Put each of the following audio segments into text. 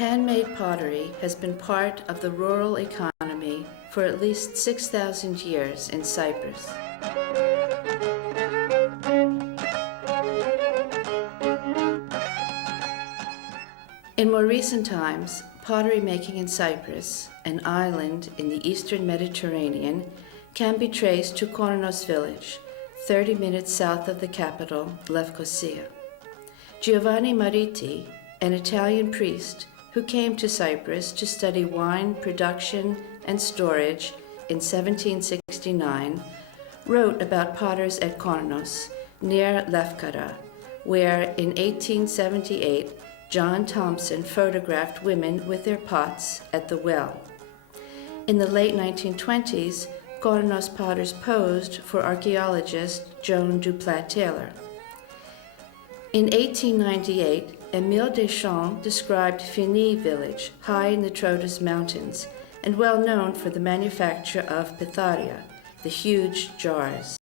Handmade pottery has been part of the rural economy for at least 6,000 years in Cyprus. In more recent times, pottery making in Cyprus, an island in the eastern Mediterranean, can be traced to Kornos village, 30 minutes south of the capital, Lefkosia. Giovanni Mariti, an Italian priest who came to Cyprus to study wine production and storage in 1769, wrote about potters at Kornos, near Lefkara, where in 1878 John Thompson photographed women with their pots at the well. In the late 1920s, Kornos potters posed for archaeologist Joan Duplat-Taylor. In 1898, Émile Deschamps described Fini village, high in the Troodos Mountains, and well known for the manufacture of pitharia, the huge jars.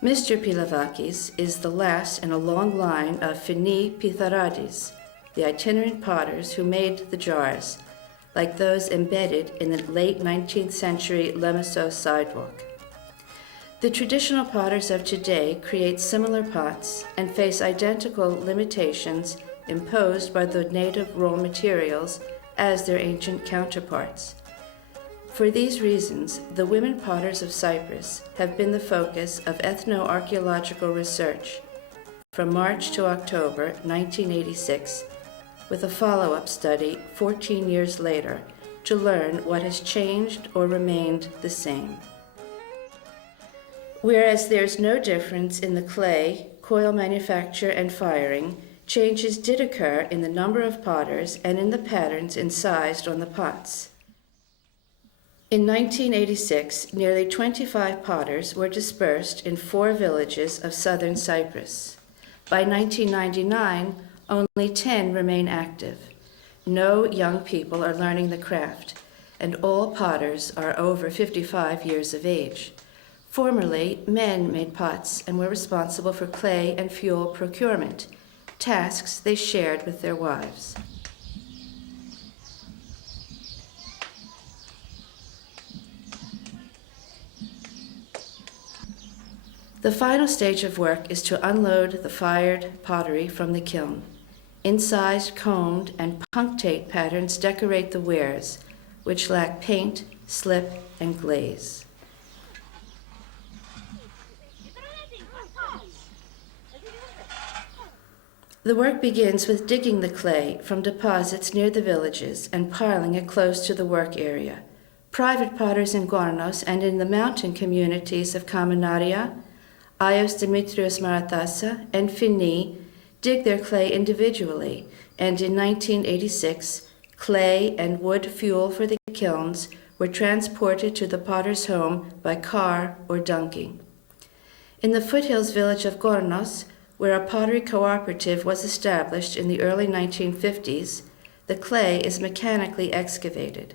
Mr. Pilavakis is the last in a long line of Fini pitharadis, the itinerant potters who made the jars, like those embedded in the late 19th century Lemissos sidewalk. The traditional potters of today create similar pots and face identical limitations imposed by the native raw materials as their ancient counterparts. For these reasons, the women potters of Cyprus have been the focus of ethnoarchaeological research from March to October 1986, with a follow-up study 14 years later to learn what has changed or remained the same. Whereas there's no difference in the clay, coil manufacture, and firing, changes did occur in the number of potters and in the patterns incised on the pots. In 1986, nearly 25 potters were dispersed in 4 villages of southern Cyprus. By 1999, only 10 remain active. No young people are learning the craft, and all potters are over 55 years of age. Formerly, men made pots and were responsible for clay and fuel procurement, tasks they shared with their wives. The final stage of work is to unload the fired pottery from the kiln. Incised, combed, and punctate patterns decorate the wares, which lack paint, slip, and glaze. The work begins with digging the clay from deposits near the villages and piling it close to the work area. Private potters in Kornos and in the mountain communities of Kaminaria, Ios Dimitrios Maratassa, and Fini dig their clay individually, and in 1986, clay and wood fuel for the kilns were transported to the potter's home by car or donkey. In the foothills village of Kornos, where a pottery cooperative was established in the early 1950s, the clay is mechanically excavated.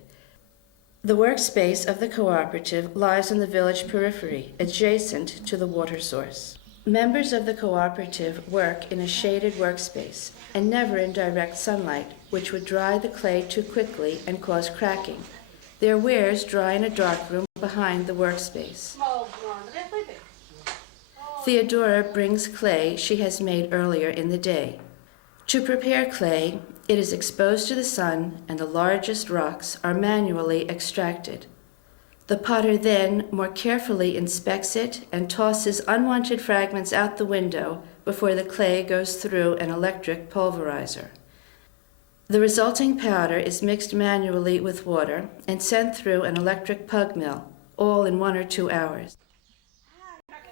The workspace of the cooperative lies on the village periphery, adjacent to the water source. Members of the cooperative work in a shaded workspace and never in direct sunlight, which would dry the clay too quickly and cause cracking. Their wares dry in a darkroom behind the workspace. Theodora brings clay she has made earlier in the day. To prepare clay, it is exposed to the sun and the largest rocks are manually extracted. The potter then more carefully inspects it and tosses unwanted fragments out the window before the clay goes through an electric pulverizer. The resulting powder is mixed manually with water and sent through an electric pug mill, all in 1 or 2 hours.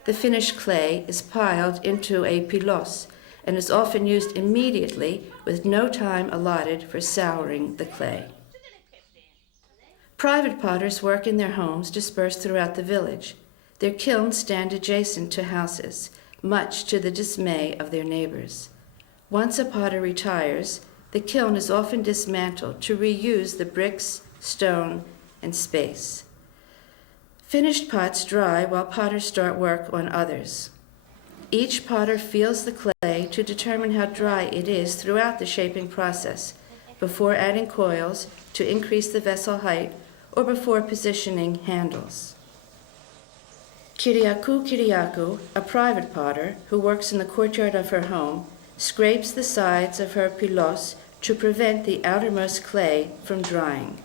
The finished clay is piled into a pilos and is often used immediately with no time allotted for souring the clay. Private potters work in their homes dispersed throughout the village. Their kilns stand adjacent to houses, much to the dismay of their neighbors. Once a potter retires, the kiln is often dismantled to reuse the bricks, stone, and space. Finished pots dry while potters start work on others. Each potter feels the clay to determine how dry it is throughout the shaping process before adding coils to increase the vessel height or before positioning handles. Kyriakou, a private potter who works in the courtyard of her home, scrapes the sides of her pilos to prevent the outermost clay from drying.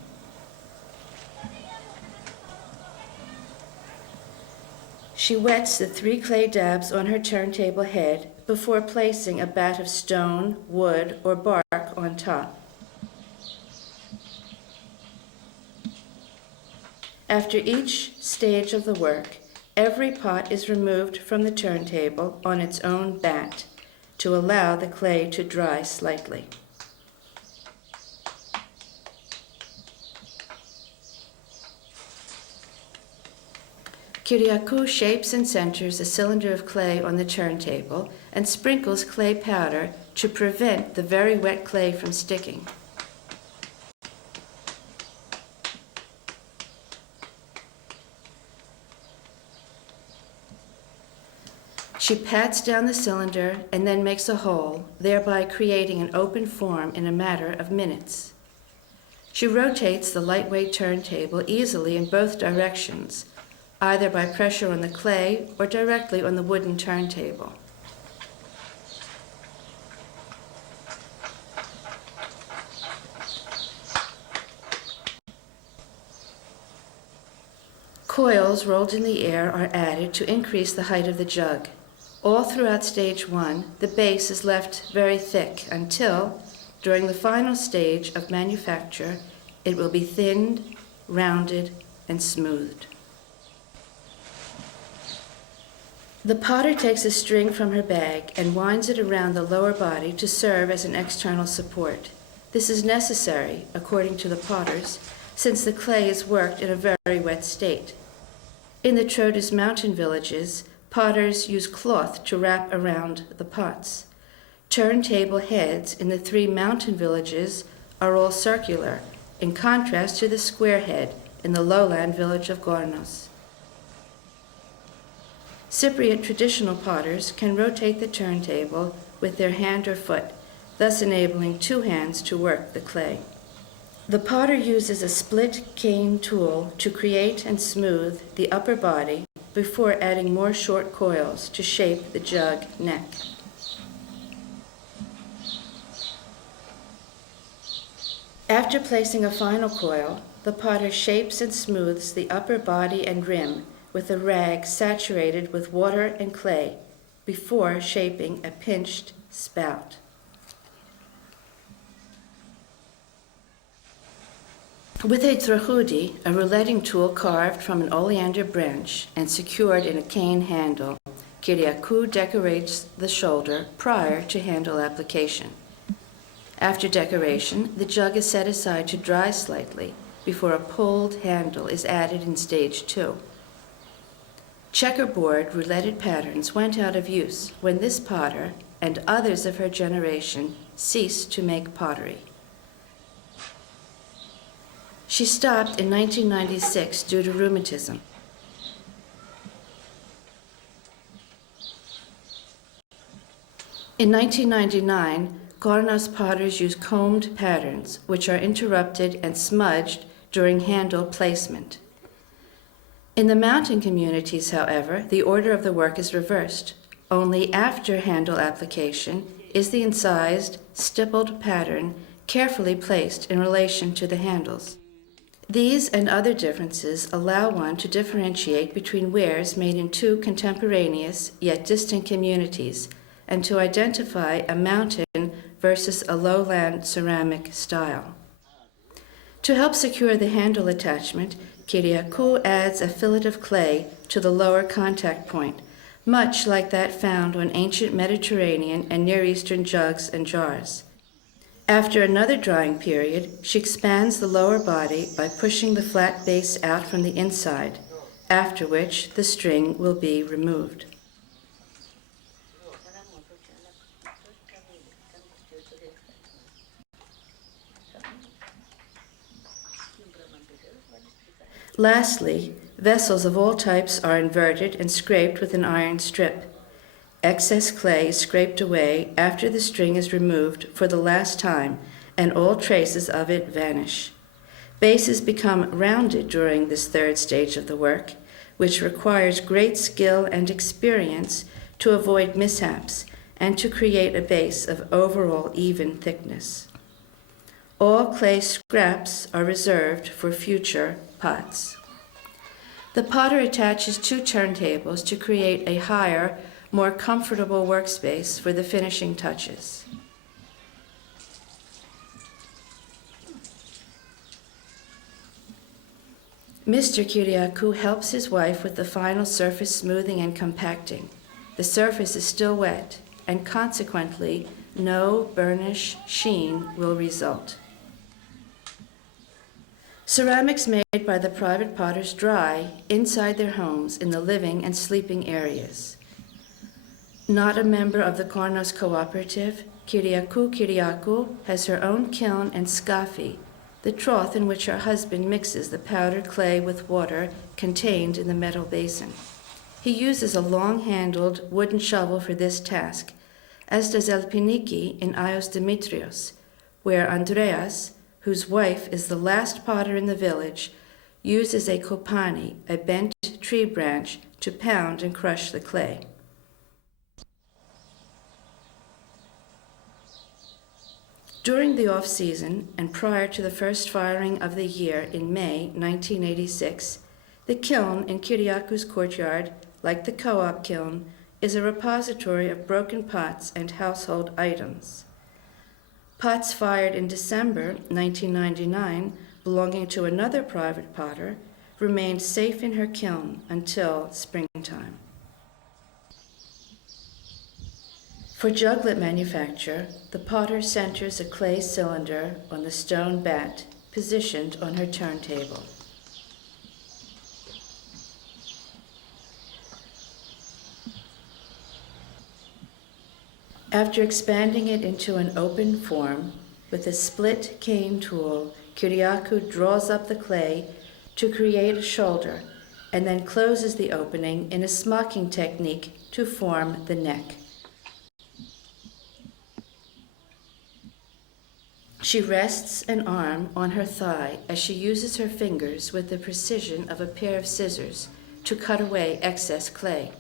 She wets the 3 clay dabs on her turntable head before placing a bat of stone, wood, or bark on top. After each stage of the work, every pot is removed from the turntable on its own bat to allow the clay to dry slightly. Kyriakou shapes and centers a cylinder of clay on the turntable and sprinkles clay powder to prevent the very wet clay from sticking. She pats down the cylinder and then makes a hole, thereby creating an open form in a matter of minutes. She rotates the lightweight turntable easily in both directions, either by pressure on the clay or directly on the wooden turntable. Coils rolled in the air are added to increase the height of the jug. All throughout stage 1, the base is left very thick until, during the final stage of manufacture, it will be thinned, rounded, and smoothed. The potter takes a string from her bag and winds it around the lower body to serve as an external support. This is necessary, according to the potters, since the clay is worked in a very wet state. In the Trodus mountain villages, potters use cloth to wrap around the pots. Turntable heads in the 3 mountain villages are all circular, in contrast to the square head in the lowland village of Kornos. Cypriot traditional potters can rotate the turntable with their hand or foot, thus enabling 2 hands to work the clay. The potter uses a split cane tool to create and smooth the upper body before adding more short coils to shape the jug neck. After placing a final coil, the potter shapes and smooths the upper body and rim with a rag saturated with water and clay before shaping a pinched spout. With a trochoudi, a rouletting tool carved from an oleander branch and secured in a cane handle, Kyriakou decorates the shoulder prior to handle application. After decoration, the jug is set aside to dry slightly before a pulled handle is added in stage 2. Checkerboard rouletted patterns went out of use when this potter and others of her generation ceased to make pottery. She stopped in 1996 due to rheumatism. In 1999, Kornos potters use combed patterns, which are interrupted and smudged during handle placement. In the mountain communities, however, the order of the work is reversed. Only after handle application is the incised, stippled pattern carefully placed in relation to the handles. These and other differences allow one to differentiate between wares made in 2 contemporaneous yet distant communities and to identify a mountain versus a lowland ceramic style. To help secure the handle attachment, Kyriakou adds a fillet of clay to the lower contact point, much like that found on ancient Mediterranean and Near Eastern jugs and jars. After another drying period, she expands the lower body by pushing the flat base out from the inside, after which the string will be removed. Lastly, vessels of all types are inverted and scraped with an iron strip. Excess clay is scraped away after the string is removed for the last time and all traces of it vanish. Bases become rounded during this third stage of the work, which requires great skill and experience to avoid mishaps and to create a base of overall even thickness. All clay scraps are reserved for future pots. The potter attaches 2 turntables to create a higher, more comfortable workspace for the finishing touches. Mr. Kyriakou helps his wife with the final surface smoothing and compacting. The surface is still wet, and consequently, no burnish sheen will result. Ceramics made by the private potters dry inside their homes in the living and sleeping areas. Not a member of the Kornos cooperative, Kyriakou has her own kiln and scafi, the trough in which her husband mixes the powdered clay with water contained in the metal basin. He uses a long-handled wooden shovel for this task, as does Elpiniki in Ios Dimitrios, where Andreas, whose wife is the last potter in the village, uses a kopani, a bent tree branch, to pound and crush the clay. During the off-season and prior to the first firing of the year in May 1986, the kiln in Kyriakou's courtyard, like the co-op kiln, is a repository of broken pots and household items. Pots fired in December 1999, belonging to another private potter, remained safe in her kiln until springtime. For juglet manufacture, the potter centers a clay cylinder on the stone bat positioned on her turntable. After expanding it into an open form, with a split cane tool, Kyriakou draws up the clay to create a shoulder and then closes the opening in a smocking technique to form the neck. She rests an arm on her thigh as she uses her fingers with the precision of a pair of scissors to cut away excess clay.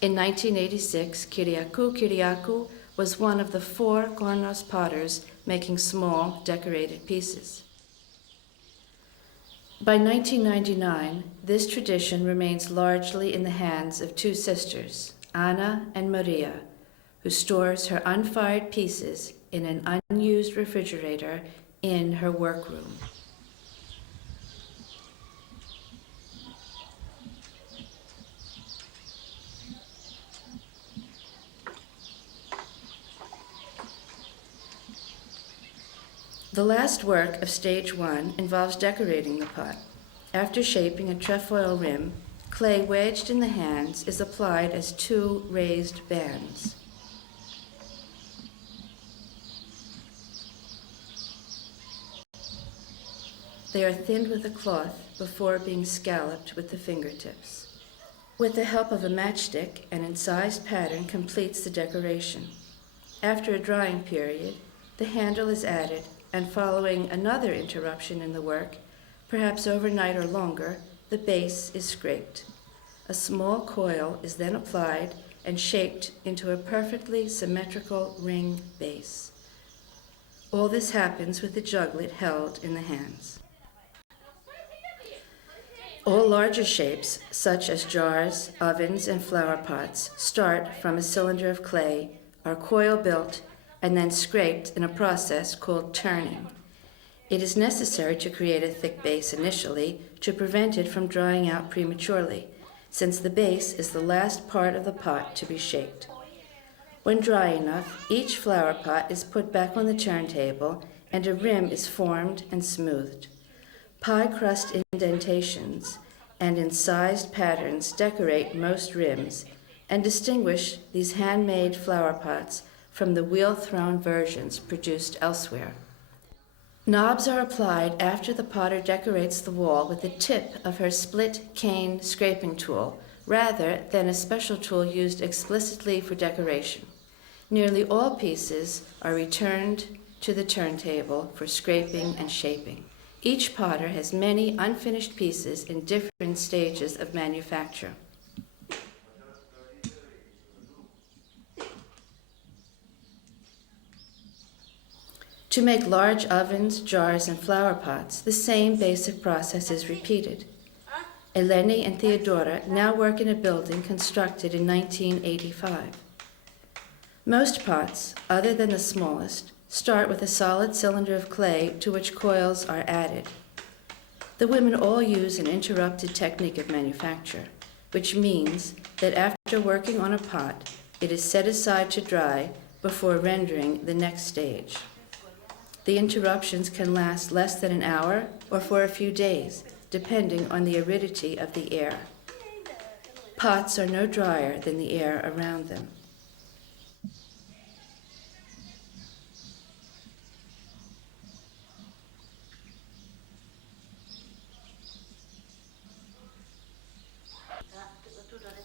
In 1986, Kyriakou was one of the 4 Kornos potters making small decorated pieces. By 1999, this tradition remains largely in the hands of 2 sisters, Anna and Maria, who stores her unfired pieces in an unused refrigerator in her workroom. The last work of stage 1 involves decorating the pot. After shaping a trefoil rim, clay wedged in the hands is applied as 2 raised bands. They are thinned with a cloth before being scalloped with the fingertips. With the help of a matchstick, an incised pattern completes the decoration. After a drying period, the handle is added, and following another interruption in the work, perhaps overnight or longer, the base is scraped. A small coil is then applied and shaped into a perfectly symmetrical ring base. All this happens with the juglet held in the hands. All larger shapes, such as jars, ovens, and flower pots, start from a cylinder of clay, are coil built, and then scraped in a process called turning. It is necessary to create a thick base initially to prevent it from drying out prematurely, since the base is the last part of the pot to be shaped. When dry enough, each flower pot is put back on the turntable and a rim is formed and smoothed. Pie crust indentations and incised patterns decorate most rims and distinguish these handmade flower pots from the wheel-thrown versions produced elsewhere. Knobs are applied after the potter decorates the wall with the tip of her split cane scraping tool, rather than a special tool used explicitly for decoration. Nearly all pieces are returned to the turntable for scraping and shaping. Each potter has many unfinished pieces in different stages of manufacture. To make large ovens, jars, and flower pots, the same basic process is repeated. Eleni and Theodora now work in a building constructed in 1985. Most pots, other than the smallest, start with a solid cylinder of clay to which coils are added. The women all use an interrupted technique of manufacture, which means that after working on a pot, it is set aside to dry before rendering the next stage. The interruptions can last less than an hour or for a few days, depending on the aridity of the air. Pots are no drier than the air around them.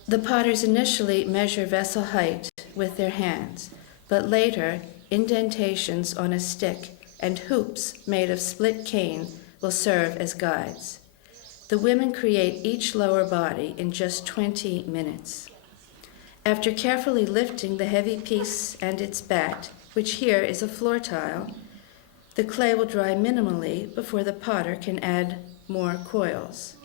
The potters initially measure vessel height with their hands, but later indentations on a stick and hoops made of split cane will serve as guides. The women create each lower body in just 20 minutes. After carefully lifting the heavy piece and its bat, which here is a floor tile, the clay will dry minimally before the potter can add more coils.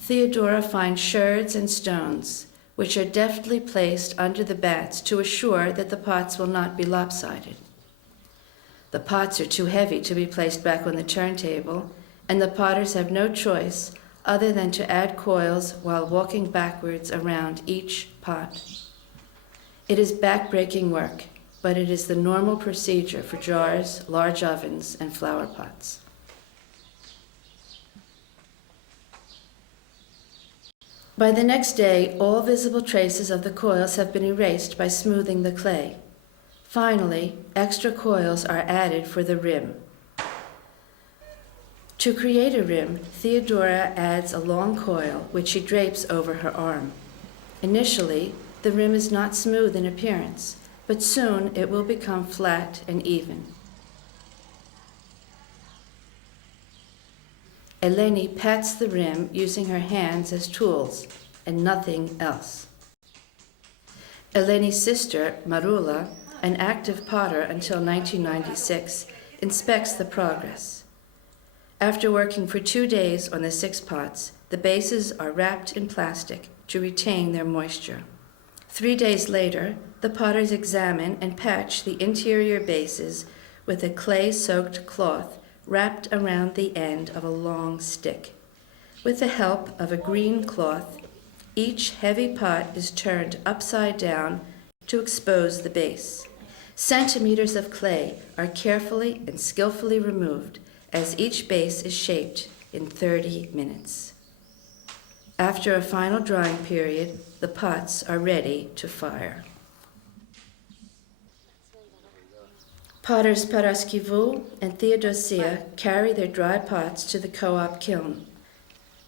Theodora finds sherds and stones, which are deftly placed under the bats to assure that the pots will not be lopsided. The pots are too heavy to be placed back on the turntable, and the potters have no choice other than to add coils while walking backwards around each pot. It is back-breaking work, but it is the normal procedure for jars, large ovens, and flower pots. By the next day, all visible traces of the coils have been erased by smoothing the clay. Finally, extra coils are added for the rim. To create a rim, Theodora adds a long coil which she drapes over her arm. Initially, the rim is not smooth in appearance, but soon it will become flat and even. Eleni pats the rim using her hands as tools and nothing else. Eleni's sister, Marula, an active potter until 1996, inspects the progress. After working for 2 days on the 6 pots, the bases are wrapped in plastic to retain their moisture. 3 days later, the potters examine and patch the interior bases with a clay-soaked cloth wrapped around the end of a long stick. With the help of a green cloth, each heavy pot is turned upside down to expose the base. Centimeters of clay are carefully and skillfully removed as each base is shaped in 30 minutes. After a final drying period, the pots are ready to fire. Potters Paraskivu and Theodosia carry their dry pots to the co-op kiln.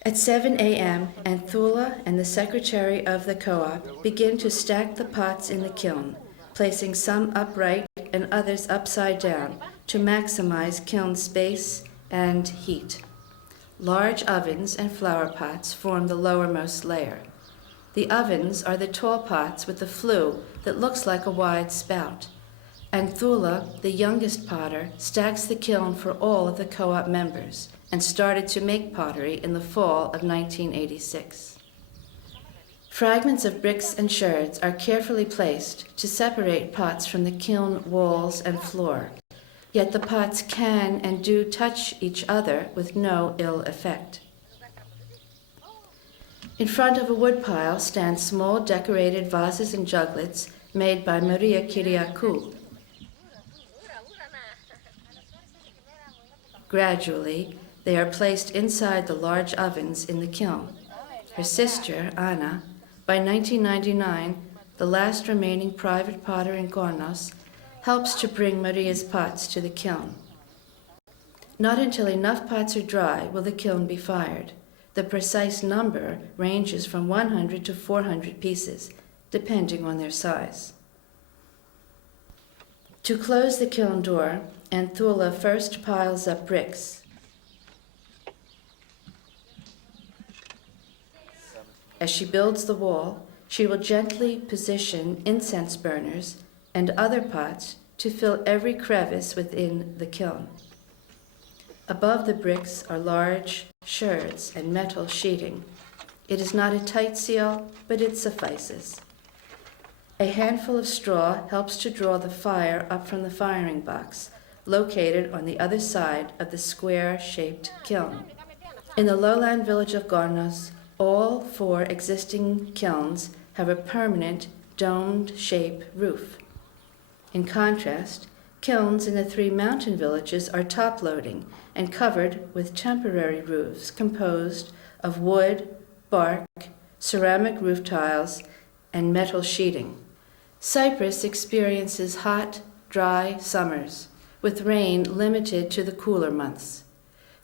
At 7 a.m., Anthula and the secretary of the co-op begin to stack the pots in the kiln, placing some upright and others upside down to maximize kiln space and heat. Large ovens and flower pots form the lowermost layer. The ovens are the tall pots with the flue that looks like a wide spout. Anthula, the youngest potter, stacks the kiln for all of the co-op members and started to make pottery in the fall of 1986. Fragments of bricks and sherds are carefully placed to separate pots from the kiln walls and floor, yet the pots can and do touch each other with no ill effect. In front of a woodpile stand small decorated vases and juglets made by Maria Kyriakou. Gradually, they are placed inside the large ovens in the kiln. Her sister, Anna, by 1999, the last remaining private potter in Kornos, helps to bring Maria's pots to the kiln. Not until enough pots are dry will the kiln be fired. The precise number ranges from 100 to 400 pieces, depending on their size. To close the kiln door, Anthula first piles up bricks. As she builds the wall, she will gently position incense burners and other pots to fill every crevice within the kiln. Above the bricks are large sherds and metal sheeting. It is not a tight seal, but it suffices. A handful of straw helps to draw the fire up from the firing box, located on the other side of the square-shaped kiln. In the lowland village of Kornos, all 4 existing kilns have a permanent domed-shape roof. In contrast, kilns in the 3 mountain villages are top-loading and covered with temporary roofs composed of wood, bark, ceramic roof tiles, and metal sheeting. Cyprus experiences hot, dry summers, with rain limited to the cooler months.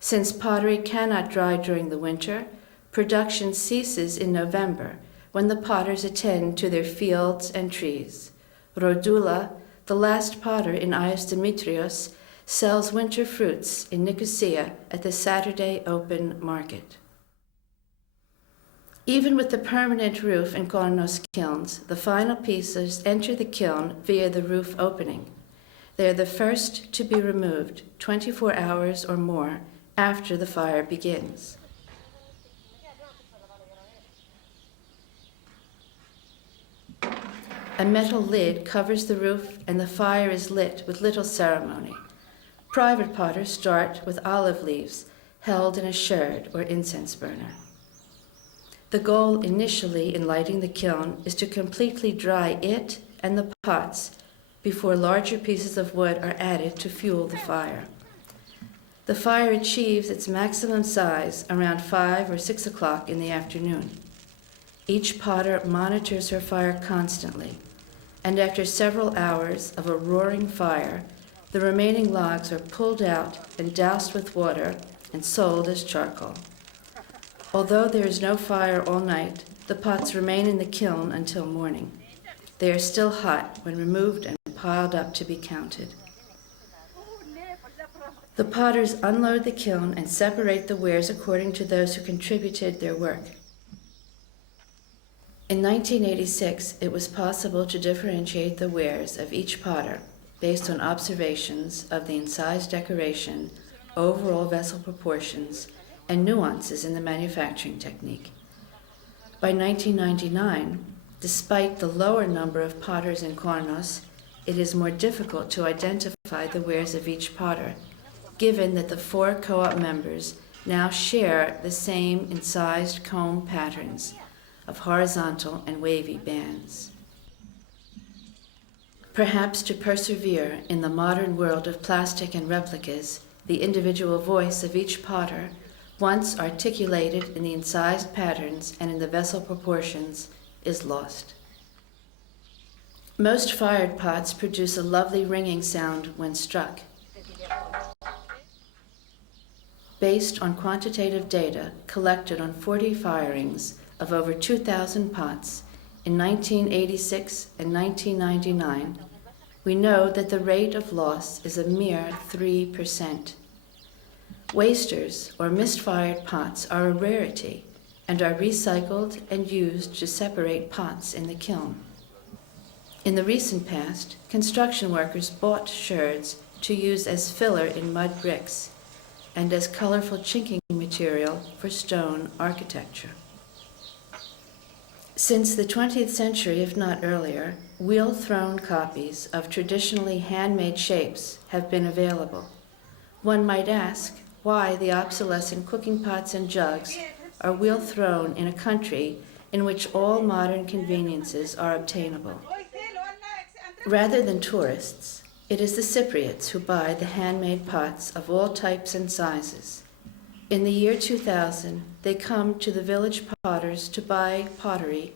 Since pottery cannot dry during the winter, production ceases in November, when the potters attend to their fields and trees. Rodula, the last potter in Ios Dimitrios, sells winter fruits in Nicosia at the Saturday open market. Even with the permanent roof in Kornos kilns, the final pieces enter the kiln via the roof opening. They are the first to be removed 24 hours or more after the fire begins. A metal lid covers the roof and the fire is lit with little ceremony. Private potters start with olive leaves held in a sherd or incense burner. The goal initially in lighting the kiln is to completely dry it and the pots before larger pieces of wood are added to fuel the fire. The fire achieves its maximum size around 5 or 6 o'clock in the afternoon. Each potter monitors her fire constantly, and after several hours of a roaring fire, the remaining logs are pulled out and doused with water and sold as charcoal. Although there is no fire all night, the pots remain in the kiln until morning. They are still hot when removed and piled up to be counted. The potters unload the kiln and separate the wares according to those who contributed their work. In 1986, it was possible to differentiate the wares of each potter based on observations of the incised decoration, overall vessel proportions, and nuances in the manufacturing technique. By 1999, despite the lower number of potters in Kornos, it is more difficult to identify the wares of each potter, given that the 4 co-op members now share the same incised comb patterns of horizontal and wavy bands. Perhaps to persevere in the modern world of plastic and replicas, the individual voice of each potter, once articulated in the incised patterns and in the vessel proportions, is lost. Most fired pots produce a lovely ringing sound when struck. Based on quantitative data collected on 40 firings of over 2,000 pots in 1986 and 1999, we know that the rate of loss is a mere 3%. Wasters, or misfired pots, are a rarity and are recycled and used to separate pots in the kiln. In the recent past, construction workers bought sherds to use as filler in mud bricks and as colorful chinking material for stone architecture. Since the 20th century, if not earlier, wheel-thrown copies of traditionally handmade shapes have been available. One might ask why the obsolescent cooking pots and jugs are wheel-thrown in a country in which all modern conveniences are obtainable. Rather than tourists, it is the Cypriots who buy the handmade pots of all types and sizes. In the year 2000, they come to the village potters to buy pottery,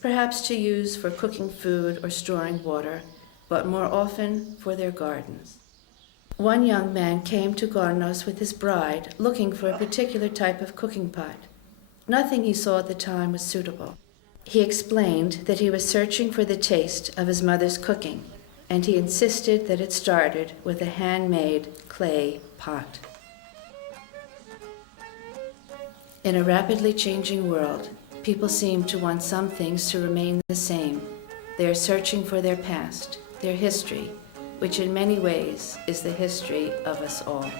perhaps to use for cooking food or storing water, but more often for their gardens. One young man came to Kornos with his bride looking for a particular type of cooking pot. Nothing he saw at the time was suitable. He explained that he was searching for the taste of his mother's cooking, and he insisted that it started with a handmade clay pot. In a rapidly changing world, people seem to want some things to remain the same. They are searching for their past, their history, which in many ways is the history of us all.